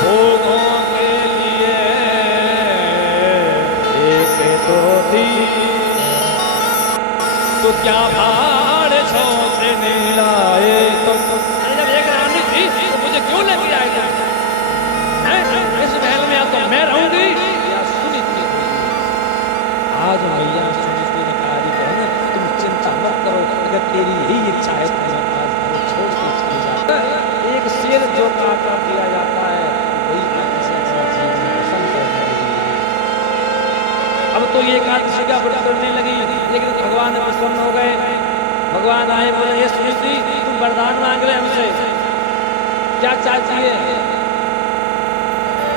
भोगों के लिए एक तो थी तो क्या भाड़ छोड़ नहीं लाए तुम? जब एक रानी थी तो मुझे क्यों लेके आए तुम? इस महल में तो मैं रहूंगी या सुनीति? आज मैया सुनीति ने कहा बहन तुम चिंता मत करो, अगर तेरी यही इच्छा है तो आज छोड़ के चली जा। एक शेर जो काट दिया जाता है वही अब तो ये एकादशी का व्रत करने लगी, लेकिन भगवान प्रसन्न हो गए। भगवान आए बोले ये सुनीति तुम वरदान मांग रहे हमसे, क्या चाहती है?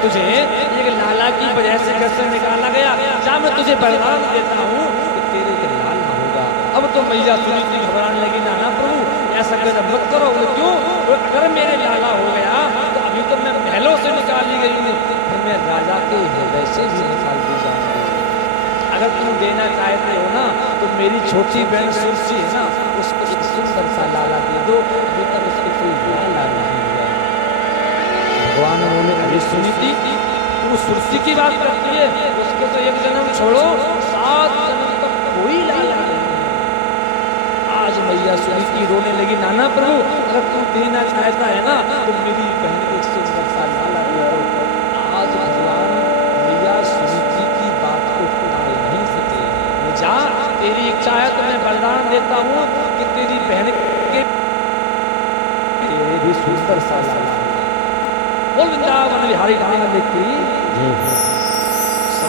तुझे एक लाला की वजह से घर से निकाला गया, जा मैं तुझे वरदान देता हूँ कि तेरे के लाल ना होगा। अब तो मैया सुनीति घबराने लगी, नाना प्रभु ऐसा कदम मत करो। क्यों? अगर मेरे लाला हो गया तो अभी तो मैं महलों से निकाली गई हूँ, फिर मैं राजा के हृदय से भी निकाल दी जाऊंगी। अगर तुम देना चाहते हो ना तो मेरी छोटी बहन सुरसी है ना, उसको एक सुंदर सा लाला दे दो, अभी तक उसके कोई लाला नहीं हुआ। भगवान बोले अरे सुनीति तू सुरसी की बात करती है, उसको तो एक जन्म छोड़ो 7 जन्म तक कोई लाला नहीं है। आज मैया सुनीति रोने लगी, नाना प्रभु अगर तू देना चाहता है ना तो मेरी बहन को एक सुंदर सा लाला दे दो। आज भगवान मैया सुनीति की बात को टाल नहीं सके। जा तेरी इच्छा है तो मैं वरदान देता हूँ कि तेरी बहन के तेरे भी सुंदर सा लाला। बोल वृंदावन बिहारी लाल की जय।